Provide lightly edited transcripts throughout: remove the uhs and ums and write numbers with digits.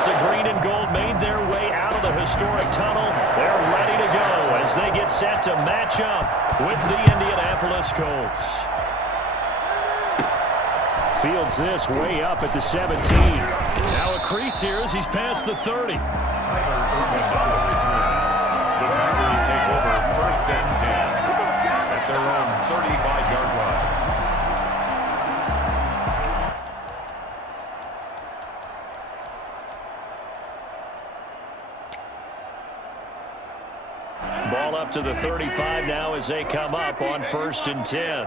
As the green and gold made their way out of the historic tunnel, they're ready to go as they get set to match up with the Indianapolis Colts. Fields this way up at the 17. Now a crease here as he's past the 30. The Packers take over 1st and 10 at their own 35-yard line. Ball up to the 35 now as they come up on 1st and 10.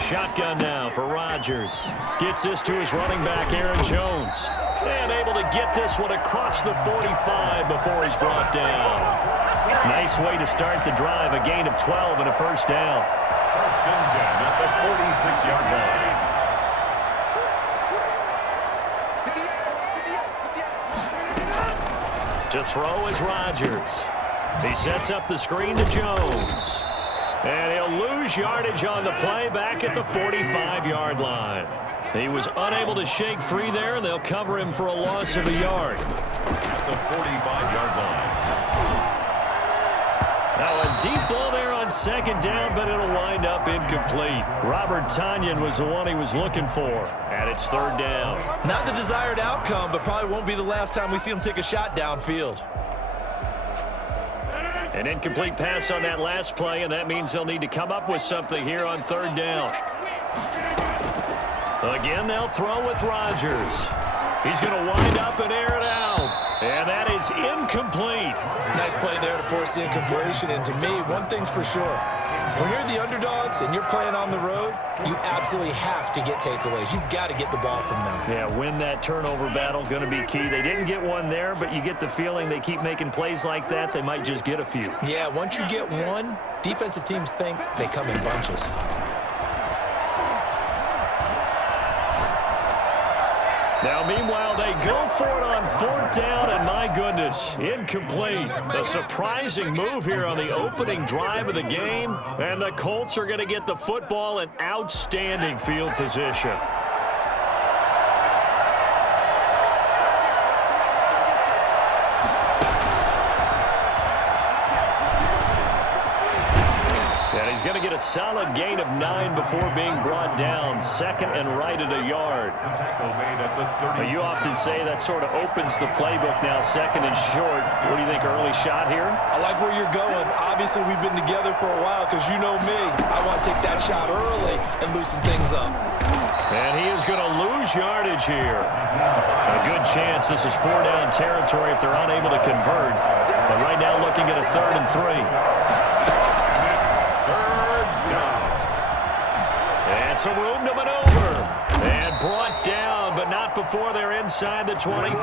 Shotgun now for Rodgers. Gets this to his running back, Aaron Jones. And able to get this one across the 45 before he's brought down. Nice way to start the drive. A gain of 12 and a 1st down. 1st and 10 at the 46-yard line. To throw is Rodgers. He sets up the screen to Jones. And he'll lose yardage on the play back at the 45-yard line. He was unable to shake free there, and they'll cover him for a loss of a yard. At the 45-yard line. Now a deep ball there on 2nd down, but it'll wind up incomplete. Robert Tonyan was the one he was looking for, and it's 3rd down. Not the desired outcome, but probably won't be the last time we see him take a shot downfield. An incomplete pass on that last play, and that means they'll need to come up with something here on 3rd down. Again, they'll throw with Rodgers. He's going to wind up and air it out. And that is incomplete. Nice play there to force the incompletion. And to me, one thing's for sure. When you're the underdogs and you're playing on the road, you absolutely have to get takeaways. You've got to get the ball from them. Yeah, win that turnover battle, going to be key. They didn't get one there, but you get the feeling they keep making plays like that, they might just get a few. Yeah, once you get one, defensive teams think they come in bunches. Now, meanwhile, they go for it on 4th down, and my goodness, incomplete. A surprising move here on the opening drive of the game, and the Colts are going to get the football in outstanding field position. And he's going to get a solid gain of 9 before being brought down. 2nd and right at a yard. You often say that sort of opens the playbook now, 2nd and short. What do you think, early shot here? I like where you're going. Obviously, we've been together for a while because you know me. I want to take that shot early and loosen things up. And he is going to lose yardage here. A good chance this is 4-down territory if they're unable to convert. But right now looking at a 3rd and 3. And some room to maneuver. And brought down, but not before they're inside the 25.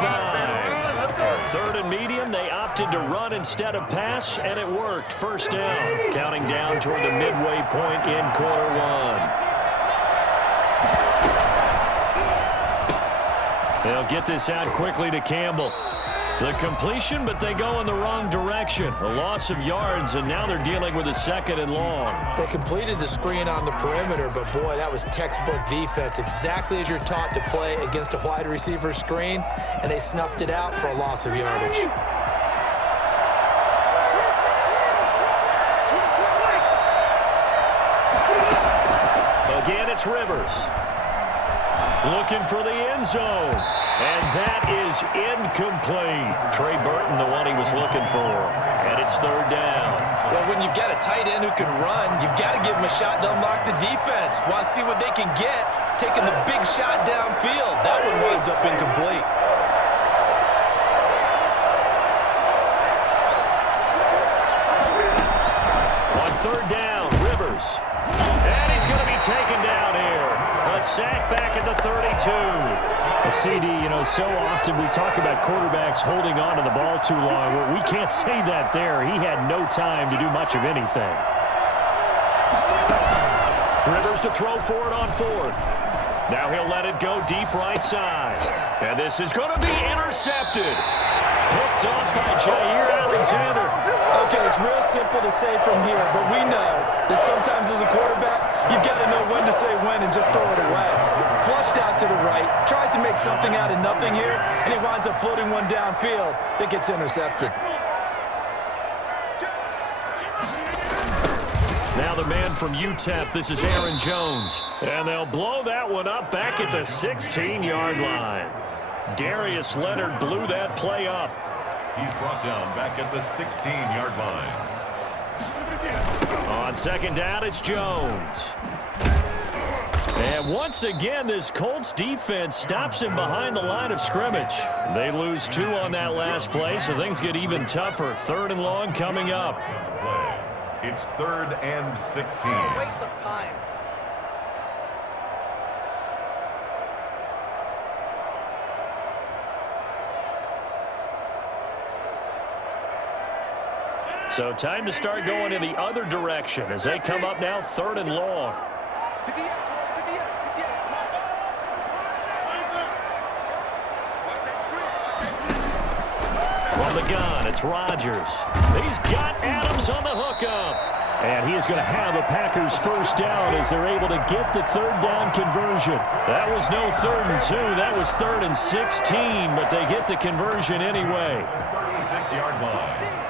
3rd and medium, they opted to run instead of pass, and it worked. 1st down, counting down toward the midway point in quarter 1. They'll get this out quickly to Campbell. The completion, but they go in the wrong direction. A loss of yards, and now they're dealing with a 2nd and long. They completed the screen on the perimeter, but boy, that was textbook defense. Exactly as you're taught to play against a wide receiver screen, and they snuffed it out for a loss of yardage. Again, it's Rivers. Looking for the end zone. And that is incomplete. Trey Burton, the one he was looking for. And it's 3rd down. Well, when you've got a tight end who can run, you've got to give him a shot to unlock the defense. Want to see what they can get, taking the big shot downfield. That one winds up incomplete. On 3rd down, Rivers. And he's going to be taken down here. A sack back at the 32. CD, you know, so often we talk about quarterbacks holding on to the ball too long. Well, we can't say that there. He had no time to do much of anything. Rivers to throw for it on 4th. Now he'll let it go deep right side. And this is going to be intercepted. Hooked off by Jair Alexander. Okay, it's real simple to say from here, but we know that sometimes as a quarterback, you've got to know when to say when and just throw it away. Flushed out to the right, tries to make something out of nothing here, and he winds up floating one downfield that gets intercepted. Now the man from UTEP, this is Aaron Jones. And they'll blow that one up back at the 16-yard line. Darius Leonard blew that play up. He's brought down back at the 16-yard line. On second down, it's Jones. And once again, this Colts defense stops him behind the line of scrimmage. They lose 2 on that last play, so things get even tougher. 3rd and long coming up. It's 3rd and 16. Waste of time. So time to start going in the other direction as they come up now 3rd and long. From the gun, it's Rodgers. He's got Adams on the hookup. And he is going to have a Packers first down as they're able to get the 3rd down conversion. That was no 3rd and 2. That was 3rd and 16, but they get the conversion anyway. 36-yard line.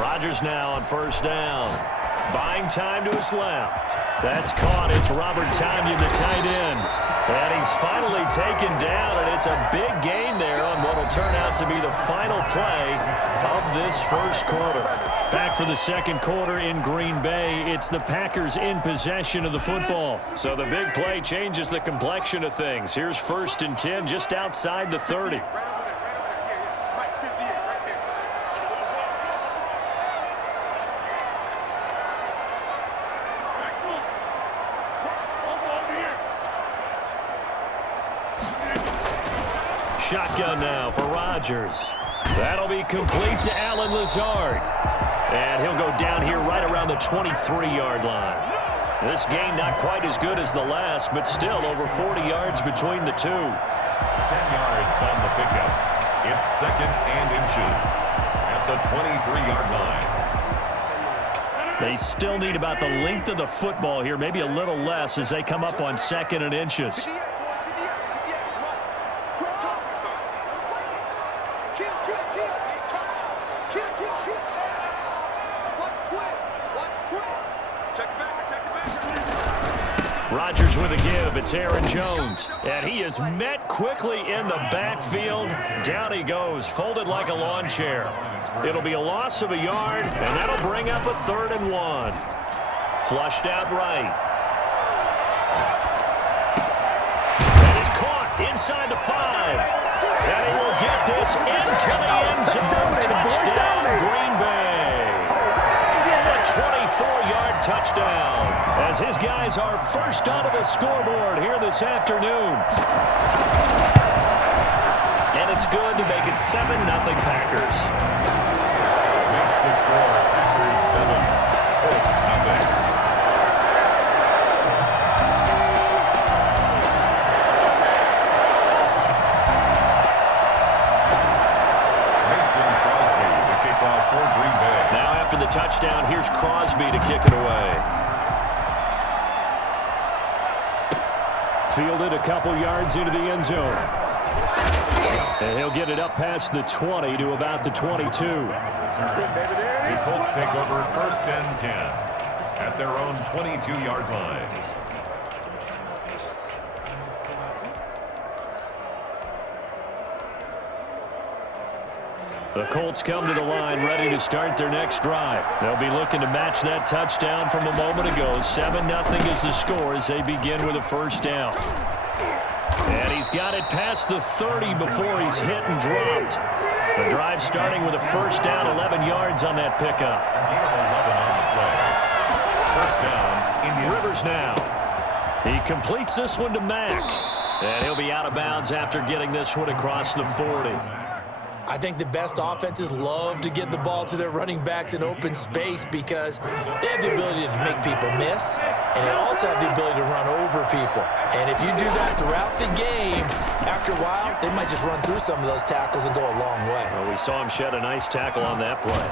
Rodgers now on first down. Buying time to his left. That's caught. It's Robert Tonyan, the tight end. And he's finally taken down, and it's a big gain there on what will turn out to be the final play of this first quarter. Back for the second quarter in Green Bay. It's the Packers in possession of the football. So the big play changes the complexion of things. Here's 1st and 10 just outside the 30. Shotgun now for Rodgers. That'll be complete to Allen Lazard. And he'll go down here right around the 23-yard line. This gain not quite as good as the last, but still over 40 yards between the two. 10 yards on the pickup. It's 2nd and inches at the 23-yard line. They still need about the length of the football here, maybe a little less as they come up on 2nd and inches. Rodgers with a give. It's Aaron Jones. And he is met quickly in the backfield. Down he goes, folded like a lawn chair. It'll be a loss of a yard, and that'll bring up a 3rd and 1. Flushed out right. And it's caught inside the 5. And he will get this into the end zone. Touchdown, Green Bay. A 24-yard touchdown as his guys are first onto the scoreboard here this afternoon. And it's good to make it 7-0 Packers. Makes the score Packers 7, Colts nothing. Mason Crosby to kick off for Green Bay. Now after the touchdown, here's Crosby to kick it away. Fielded a couple yards into the end zone. And he'll get it up past the 20 to about the 22. The Colts take over 1st and 10 at their own 22-yard line. The Colts come to the line ready to start their next drive. They'll be looking to match that touchdown from a moment ago. 7-0 is the score as they begin with a first down. And he's got it past the 30 before he's hit and dropped. The drive starting with a first down, 11 yards on that pickup. 11 on the play. First down, Rivers now. He completes this one to Mack. And he'll be out of bounds after getting this one across the 40. I think the best offenses love to get the ball to their running backs in open space because they have the ability to make people miss, and they also have the ability to run over people. And if you do that throughout the game, after a while, they might just run through some of those tackles and go a long way. Well, we saw him shed a nice tackle on that play.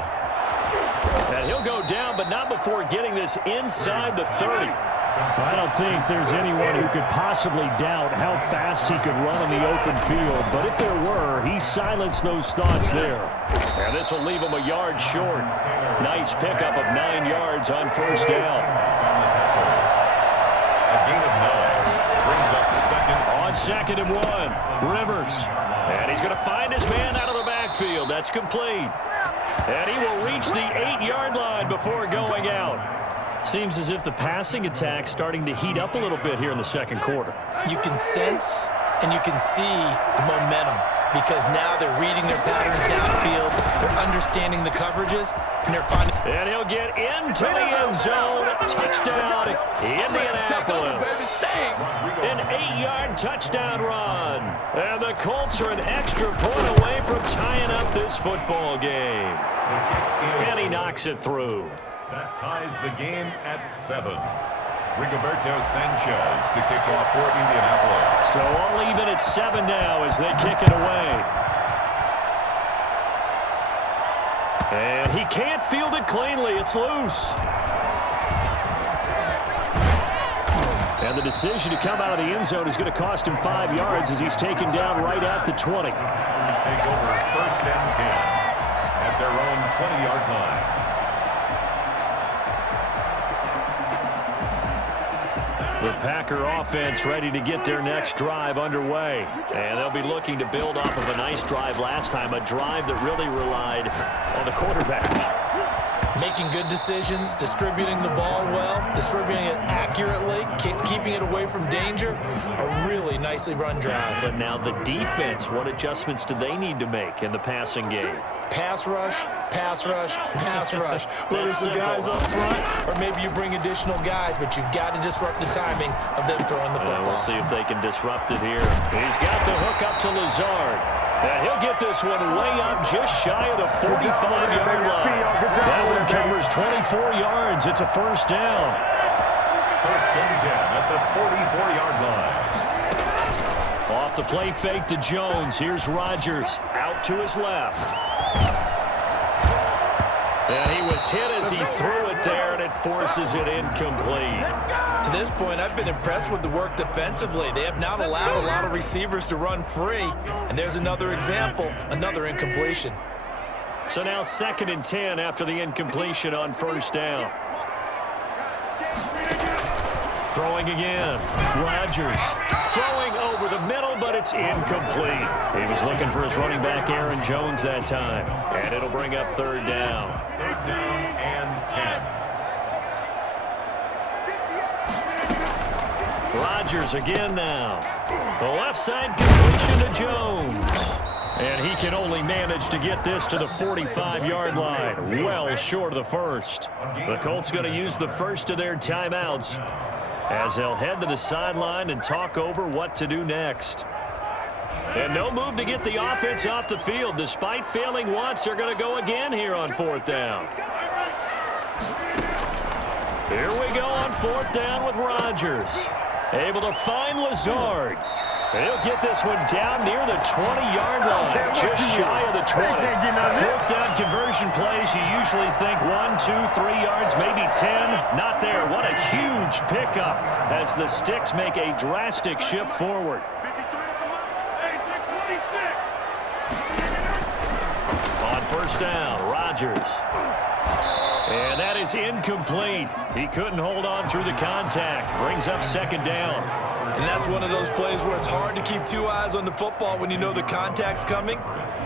And he'll go down, but not before getting this inside the 30. I don't think there's anyone who could possibly doubt how fast he could run in the open field. But if there were, he silenced those thoughts there. And this will leave him a yard short. Nice pickup of 9 yards on first down. A gain of 9 brings up second. On 2nd and 1, Rivers. And he's going to find his man out of the backfield. That's complete. And he will reach the 8-yard line before going out. Seems as if the passing attack's starting to heat up a little bit here in the second quarter. You can sense and you can see the momentum because now they're reading their patterns downfield, they're understanding the coverages, and they're finding... And he'll get into the end zone. Touchdown, Indianapolis. An 8-yard touchdown run. And the Colts are an extra point away from tying up this football game. And he knocks it through. That ties the game at 7. Rigoberto Sanchez to kick off for Indianapolis. So all even at 7 now as they kick it away. And he can't field it cleanly. It's loose. And the decision to come out of the end zone is going to cost him 5 yards as he's taken down right at the 20. Take over 1st and 10 at their own 20-yard line. The Packer offense ready to get their next drive underway. And they'll be looking to build off of a nice drive last time, a drive that really relied on the quarterback. Making good decisions, distributing the ball well, distributing it accurately, keeping it away from danger. A really nicely run drive. But now the defense, what adjustments do they need to make in the passing game? Pass rush, pass rush, pass rush. Whether it's the guys up front or maybe you bring additional guys, but you've got to disrupt the timing of them throwing the football. We'll see if they can disrupt it here. He's got the hook up to Lazard. And he'll get this one way up just shy of the 45-yard line. That one covers 24 yards. It's a first down. 1st and 10 at the 44-yard line. Off the play fake to Jones. Here's Rodgers out to his left. And he was hit as he threw it there, and it forces it incomplete. To this point, I've been impressed with the work defensively. They have not allowed a lot of receivers to run free. And there's another example, another incompletion. So now 2nd and 10 after the incompletion on first down. Throwing again. Rodgers throwing over the middle, but it's incomplete. He was looking for his running back, Aaron Jones, that time. And it'll bring up 3rd down. 3rd down and 10. Rodgers again now. The left side completion to Jones. And he can only manage to get this to the 45-yard line. Well short of the first. The Colts going to use the first of their timeouts as they'll head to the sideline and talk over what to do next. And no move to get the offense off the field. Despite failing once, they're going to go again here on 4th down. Here we go on 4th down with Rodgers. Able to find Lazard. And he'll get this one down near the 20-yard line, just shy of the 20. 4th down conversion plays, you usually think 1, 2, 3 yards, maybe 10. Not there. What a huge pickup as the Sticks make a drastic shift forward. On first down, Rodgers. And that is incomplete. He couldn't hold on through the contact. Brings up 2nd down. And that's one of those plays where it's hard to keep 2 eyes on the football when you know the contact's coming,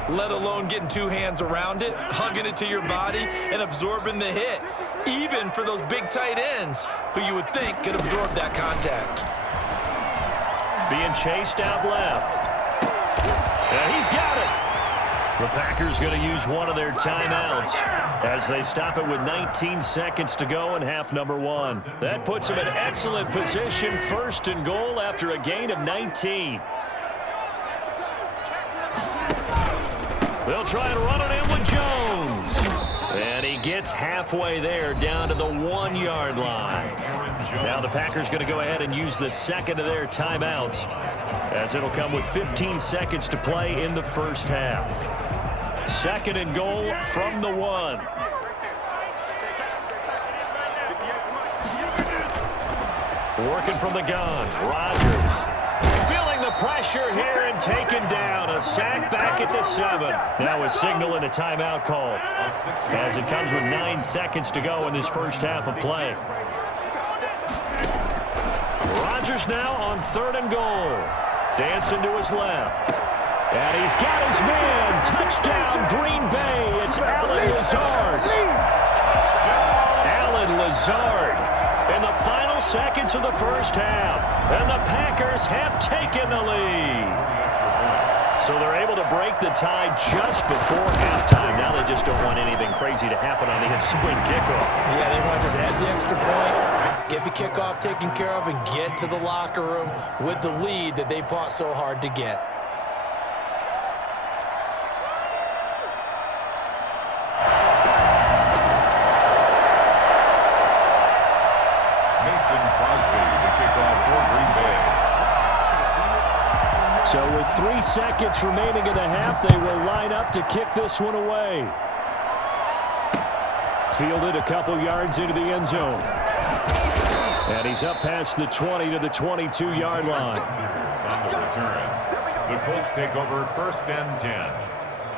let alone getting 2 hands around it, hugging it to your body, and absorbing the hit, even for those big tight ends who you would think could absorb that contact. Being chased out left. And he's got it. The Packers going to use one of their timeouts as they stop it with 19 seconds to go in half number 1. That puts them in excellent position, 1st and goal after a gain of 19. They'll try and run it in with Jones. And he gets halfway there down to the 1-yard line. Now the Packers going to go ahead and use the 2nd of their timeouts as it'll come with 15 seconds to play in the first half. 2nd and goal from the 1. Working from the gun. Rodgers feeling the pressure here and taken down. A sack back at the 7. Now a signal and a timeout call as it comes with 9 seconds to go in this first half of play. Rodgers now on 3rd and goal. Dancing to his left. And he's got his man. Touchdown, Green Bay. It's Allen Lazard. Allen Lazard in the final seconds of the first half. And the Packers have taken the lead. So they're able to break the tie just before halftime. Now they just don't want anything crazy to happen on the ensuing kickoff. Yeah, they want to just add the extra point, get the kickoff taken care of, and get to the locker room with the lead that they fought so hard to get. So with 3 seconds remaining in the half, they will line up to kick this one away. Fielded a couple yards into the end zone. And he's up past the 20 to the 22-yard line. On the return, the Colts take over 1st and 10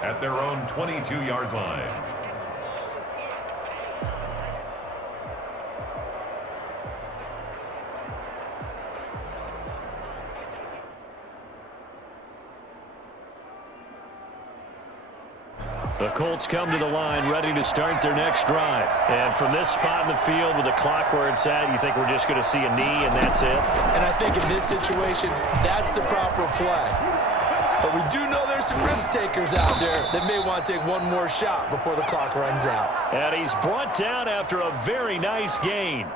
at their own 22-yard line. The Colts come to the line ready to start their next drive. And from this spot in the field with the clock where it's at, you think we're just going to see a knee and that's it? And I think in this situation, that's the proper play. But we do know there's some risk takers out there that may want to take one more shot before the clock runs out. And he's brought down after a very nice gain.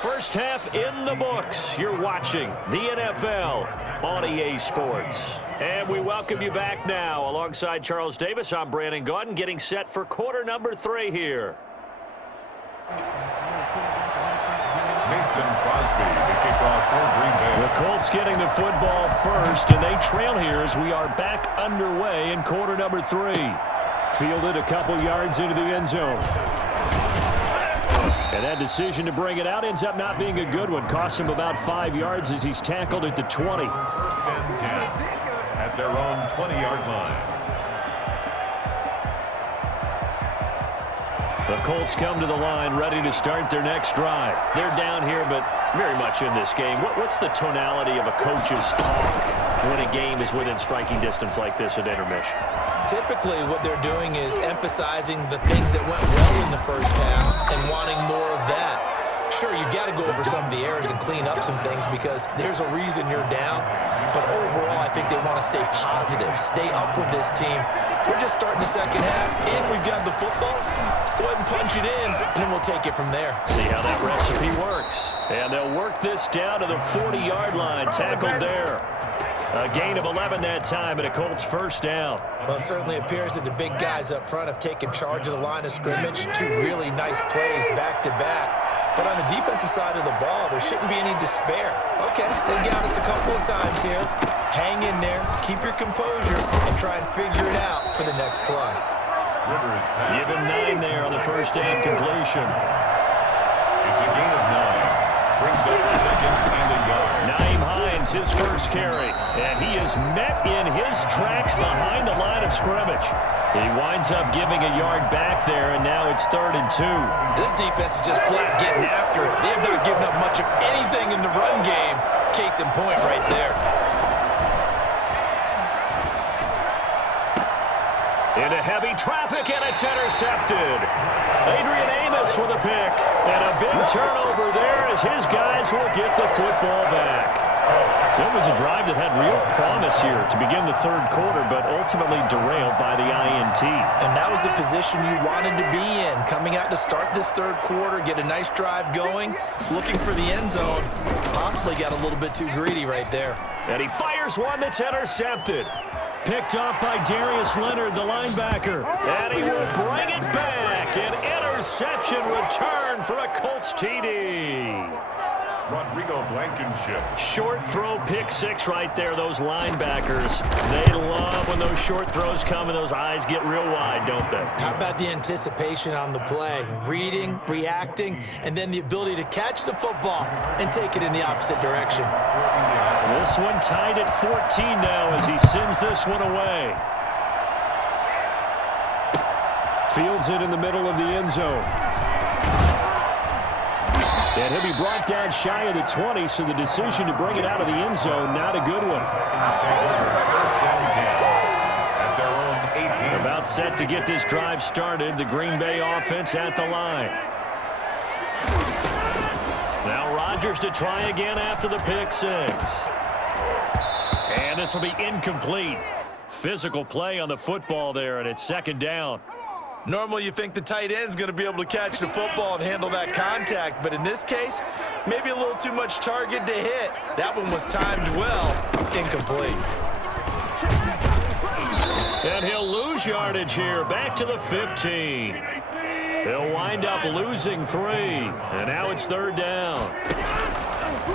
First half in the books. You're watching the NFL on EA Sports. And we welcome you back now. Alongside Charles Davis, I'm Brandon Gaudin, getting set for quarter number 3 here. Mason Crosby, the kickoff for Green Bay. The Colts getting the football first, and they trail here as we are back underway in quarter number 3. Fielded a couple yards into the end zone. And that decision to bring it out ends up not being a good one. Cost him about 5 yards as he's tackled at the 20. 1st and 10 at their own 20-yard line. The Colts come to the line ready to start their next drive. They're down here, but very much in this game. What's the tonality of a coach's talk when a game is within striking distance like this at intermission? Typically, what they're doing is emphasizing the things that went well in the first half and wanting more of that. Sure, you've got to go over some of the errors and clean up some things because there's a reason you're down. But overall, I think they want to stay positive, stay up with this team. We're just starting the second half, and we've got the football. Let's go ahead and punch it in, and then we'll take it from there. See how that recipe works. And they'll work this down to the 40-yard line, tackled there. A gain of 11 that time, and a Colts first down. Well, it certainly appears that the big guys up front have taken charge of the line of scrimmage. 2 really nice plays back-to-back. But on the defensive side of the ball, there shouldn't be any despair. Okay, they've got us a couple of times here. Hang in there, keep your composure, and try and figure it out for the next play. Give him 9 there on the first down completion. It's a gain of 9. Brings up 2nd and a yard. Naeem Hines, his first carry. And he is met in his tracks behind the line of scrimmage. He winds up giving a yard back there, and now it's 3rd and 2. This defense is just flat getting after it. They have not given up much of anything in the run game. Case in point right there. Into heavy traffic, and it's intercepted. Adrian Amos with a pick. And a big turnover there as his guys will get the football back. So it was a drive that had real promise here to begin the 3rd quarter, but ultimately derailed by the INT. And that was the position you wanted to be in. Coming out to start this 3rd quarter, get a nice drive going, looking for the end zone. Possibly got a little bit too greedy right there. And he fires one that's intercepted. Picked off by Darius Leonard, the linebacker. And he will bring it back. An interception return for a Colts TD. Rodrigo Blankenship. Short throw, pick six right there. Those linebackers, they love when those short throws come and those eyes get real wide, don't they? How about the anticipation on the play? Reading, reacting, and then the ability to catch the football and take it in the opposite direction. This one tied at 14 now as he sends this one away. Fields it in the middle of the end zone. And he'll be brought down shy of the 20, so the decision to bring it out of the end zone, not a good one. About set to get this drive started, the Green Bay offense at the line. Now Rodgers to try again after the pick six. And this will be incomplete. Physical play on the football there, and it's second down. Normally you think the tight end's going to be able to catch the football and handle that contact, but in this case, maybe a little too much target to hit. That one was timed well, incomplete. And he'll lose yardage here, back to the 15. He'll wind up losing 3, and now it's third down.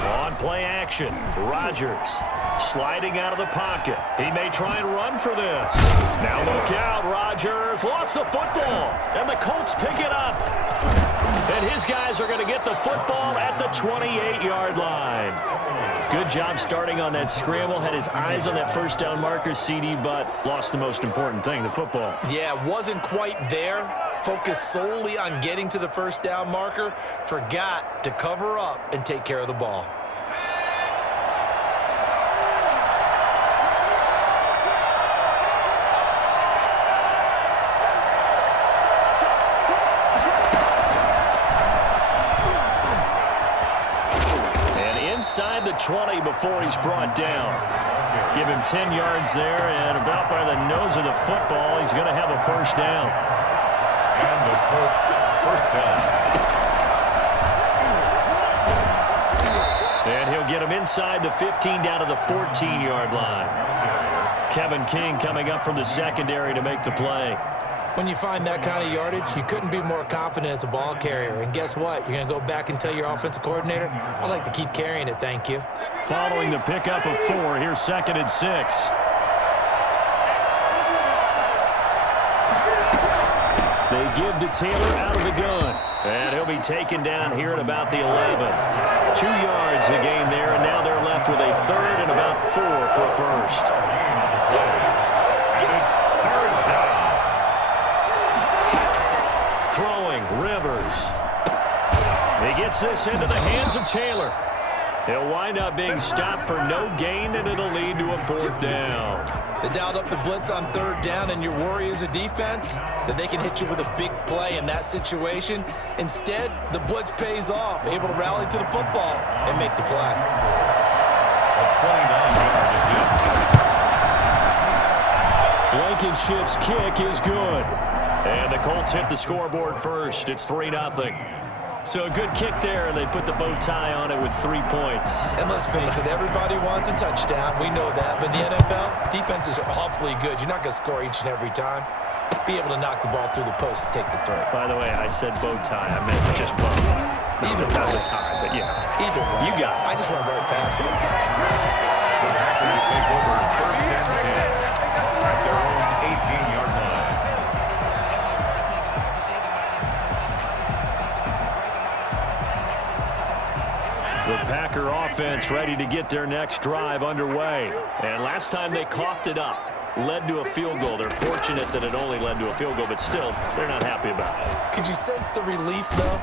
On play action, Rodgers sliding out of the pocket. He may try and run for this. Now look out, Rodgers lost the football, and the Colts pick it up. And his guys are going to get the football at the 28-yard line. Good job starting on that scramble. Had his eyes on that first down marker, CD, but lost the most important thing, the football. Yeah, wasn't quite there. Focused solely on getting to the first down marker. Forgot to cover up and take care of the ball. Inside the 20 before he's brought down. Give him 10 yards there, and about by the nose of the football, he's going to have a first down. And the Colts first down. And he'll get him inside the 15 down to the 14-yard line. Kevin King coming up from the secondary to make the play. When you find that kind of yardage, you couldn't be more confident as a ball carrier. And guess what? You're going to go back and tell your offensive coordinator, I'd like to keep carrying it, thank you. Following the pickup of 4, here's 2nd and 6. They give to Taylor out of the gun. And he'll be taken down here at about the 11. 2 yards the gain there, and now they're left with a third and about 4 for a first. Throwing, Rivers. He gets this into the hands of Taylor. He'll wind up being stopped for no gain, and it'll lead to a 4th down. They dialed up the blitz on 3rd down, and your worry as a defense that they can hit you with a big play in that situation. Instead, the blitz pays off, able to rally to the football and make the play. A 29-yard Blankenship's kick is good. And the Colts hit the scoreboard first. It's 3-0. So a good kick there, and they put the bow tie on it with 3 points. And let's face it, everybody wants a touchdown. We know that. But in the NFL, defenses are awfully good. You're not going to score each and every time. Be able to knock the ball through the post and take the throw. By the way, I said bow tie. I meant just bow. Either not way. the tie, but yeah. Either way. You got it. I just went right past it. The Packers take over 1st and 10 at their own 18-yard line. The Packer offense ready to get their next drive underway. And last time they coughed it up, led to a field goal. They're fortunate that it only led to a field goal, but still, they're not happy about it. Could you sense the relief, though,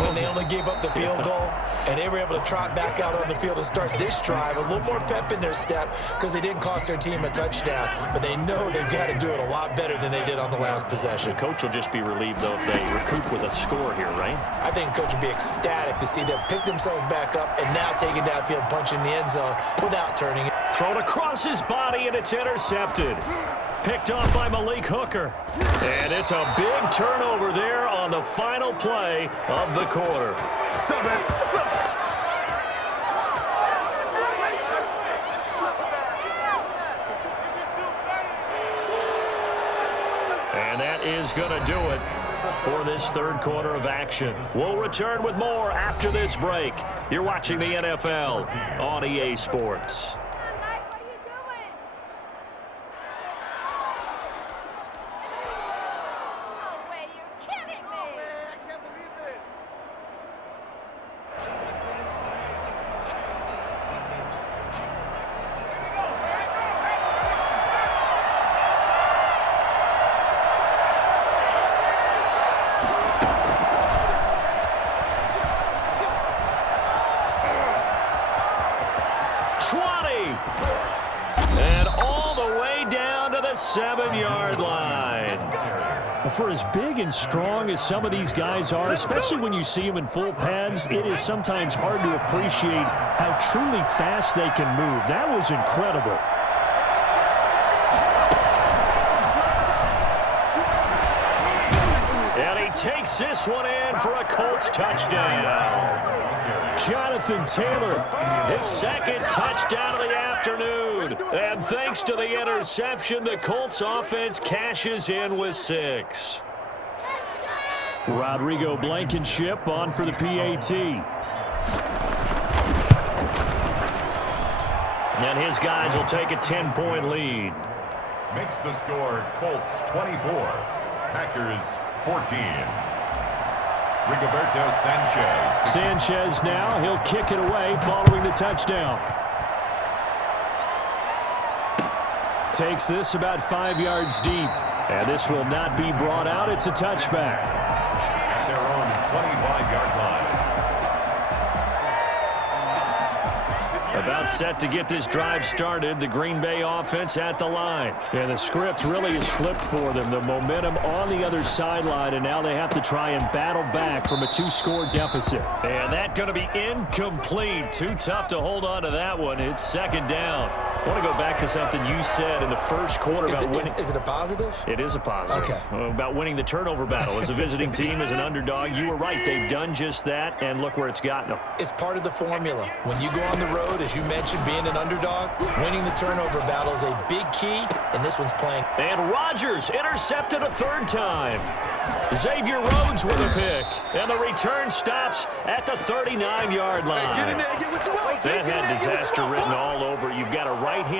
when they only gave up the field goal and they were able to trot back out on the field and start this drive? A little more pep in their step because they didn't cost their team a touchdown, but they know they've got to do it a lot better than they did on the last possession. The coach will just be relieved, though, if they recoup with a score here, right? I think the coach would be ecstatic to see them pick themselves back up and now take it downfield, punch in the end zone without turning it. Thrown across his body, and it's intercepted. Picked off by Malik Hooker. And it's a big turnover there on the final play of the quarter. And that is going to do it. for this third quarter of action. We'll return with more after this break. You're watching the NFL on EA Sports. And all the way down to the 7-yard line. For as big and strong as some of these guys are, especially when you see them in full pads, it is sometimes hard to appreciate how truly fast they can move. That was incredible. And he takes this one in for a Colts touchdown. Jonathan Taylor, his second touchdown of the afternoon. And thanks to the interception, the Colts offense cashes in with 6. Rodrigo Blankenship on for the PAT. And his guys will take a 10-point lead. Makes the score Colts 24, Packers 14. Rigoberto Sanchez. Sanchez now, he'll kick it away following the touchdown. Takes this about 5 yards deep. And this will not be brought out. It's a touchback. At their own 25-yard line. About set to get this drive started, the Green Bay offense at the line. And the script really is flipped for them. The momentum on the other sideline, and now they have to try and battle back from a 2-score deficit. And that's going to be incomplete. Too tough to hold on to that one. It's second down. I want to go back to something you said in the first quarter about winning. Is it a positive? It is a positive. Okay. About winning the turnover battle as a visiting team, as an underdog. You were right. They've done just that, and look where it's gotten them. It's part of the formula. When you go on the road, as you mentioned, being an underdog, winning the turnover battle is a big key, and this one's playing. And Rodgers intercepted a third time. Xavier Rhodes with a pick, and the return stops at the 39-yard line. That had disaster written all over. You've got a right-handed